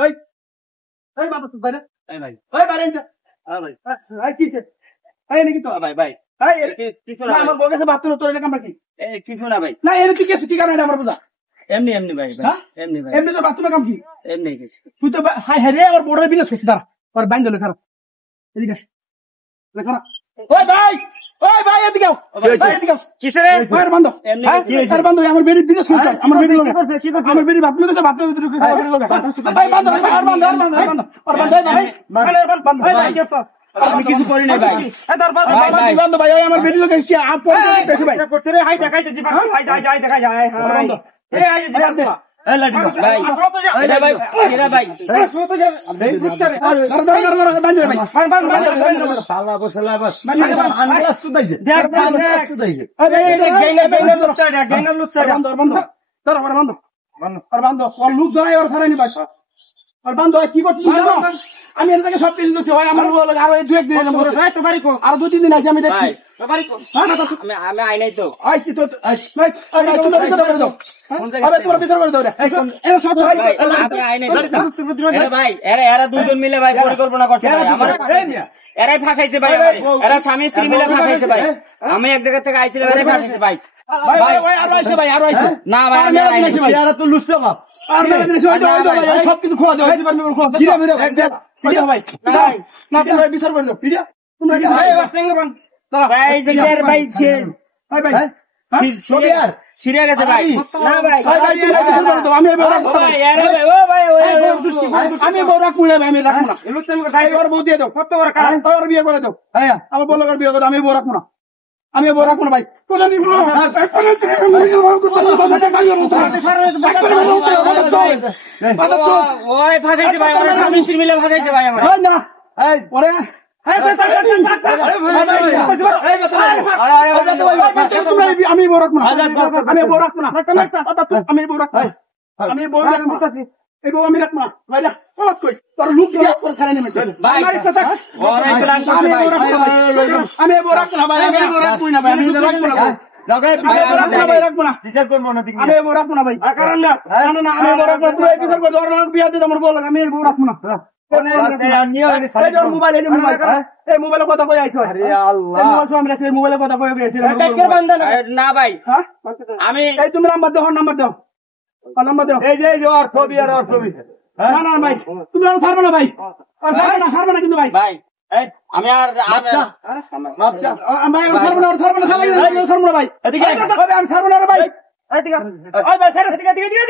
এই এই বাবা তুই বাইরে এই ভাই এই বাইরে যা ভাই এই কি এই নাকি তো ভাই ভাই এই কিছু না আমার বউকে ভাত তুলে তোর কামড়া কি এই কিছু না ভাই না এর তুই কিছু ঠিক আছে আমার বুঝা এমনি এমনি ভাই এমনি ভাই এমনি তো ভাত তুলে কাম কি এমনি কিছু তুই তো হাই হাই রে আর বড় বিনা শেষ দাঁড়া আর বাইন দিলে খারাপ এদিকে লেখা ওই ভাই এদিকে আও ভাই এদিকে আও কিসে রে ভাই বন্ধ এমনি স্যার বন্ধ আমার বেরি বিনা শেষ আমার বেরি লোক আমার বেরি ভাত তুলে ভাত তুলে ভাই বন্ধ আর বন্ধ আর বন্ধ আর বন্ধ আর বন্ধ ভাই ভাই আমি কিছু করি না ভাই তার বন্ধ ভাই ওই আমার বেরি লোক কি আপ পড়ে দেখে ভাই করতে রে হাই দেখাইতে জি ভাই যাই দেখা যায় বন্ধ এই আই জি এই লাঠি ভাই এই ভাই এরা ভাই সোতো যা এই বুঝতে রে ধর বান্ধ ভাই সালা বস আমি সুদাইছে দেখ সুদাইছে এই গেইনা লুচ্চা বন্ধ ধর আমার বন্ধ আর বন্ধ আর লুক ধরাই আর ধরাইনি ভাই আর বন্ধ কি করছিস জানো আমি এর থেকে সব কিছু দিচ্ছি ভাই আমার বলে আর দুই এক দিন ভাই তো বাড়ি কো আর দুই তিন দিন আছে আমি দেখছি তো বাড়ি কো আমি আই নাই তো আই কি তো আই তুমি ভিতরে করে দাও আরে তোর ভিতরে করে দাও রে এই সব ভাই আই নাই ভাই এরা দুইজন মিলে ভাই পরিকল্পনা করছে ভাই আমার এরাই ফাঁসাইছে ভাই এরা স্বামী স্ত্রী মিলে ফাঁসাইছে ভাই আমি এক জায়গা থেকে আইছিলাম এরাই ফাঁসাইছে ভাই ভাই আর আইছে না ভাই আমি আই নাই ভাই এরা তো লুচ্চা বাপ আর সব কিছু খোলা দাও খোলা ভাই না তোমরা বিচার করে দাও পিডিয়া তোমরা কি ভাই ভাই জের ভাই শের ভাই ভাই সিরিয়ার সিরিয়ার আছে ভাই না ভাই আমি ভাই আরে ভাই ও ভাই আমি বড় রাখবো না আমি রাখবো না এলো তুমি ভাই ওর বউ দিয়ে দাও কত বড় কাজ ওর বিয়ে করে দাও হ্যাঁ আমার বড় করে বিয়ে করে আমি বড় রাখবো না আমি বড় রাখবো না ভাই কোন নি ওই ফাঁসাইছে ভাই ওর স্বামী স্ত্রী মিলে ফাঁসাইছে ভাই আমার না এই পরে আমি বড় রাখবো না আমি বড় রাখবো না আমি বড় রাখবো আমি বড় রাখবো এই বউ আমি রাখবো না ভাই না কত কই তোর লুক খানে নেমে ভাই আমি বড় রাখবো না ভাই আমি বড় রাখবো না ভাই আমি রাখবো না ভাই রাখবো না বিচার করবো না আমি বড় রাখবো না ভাই কারণ না না আমি বড় রাখবো তুই বিচার করবো ওর বিয়া দিতে আমার বল আমি বড় রাখবো না মোবাইল কথা কই আইছো মোবাইল কথা কই গেছি না ভাই আমি তুমি নাম্বার দাও নাম্বার দাও নাম্বার দাও এই যে আর ছবি আর ছবি না না ভাই তুমি আর ছাড়বে না ভাই ছাড়বে না কিন্তু ভাই ভাই আমি আর ছাড়বো না ভাই এদিকে আমি ছাড়বো না ভাই এদিকে ভাই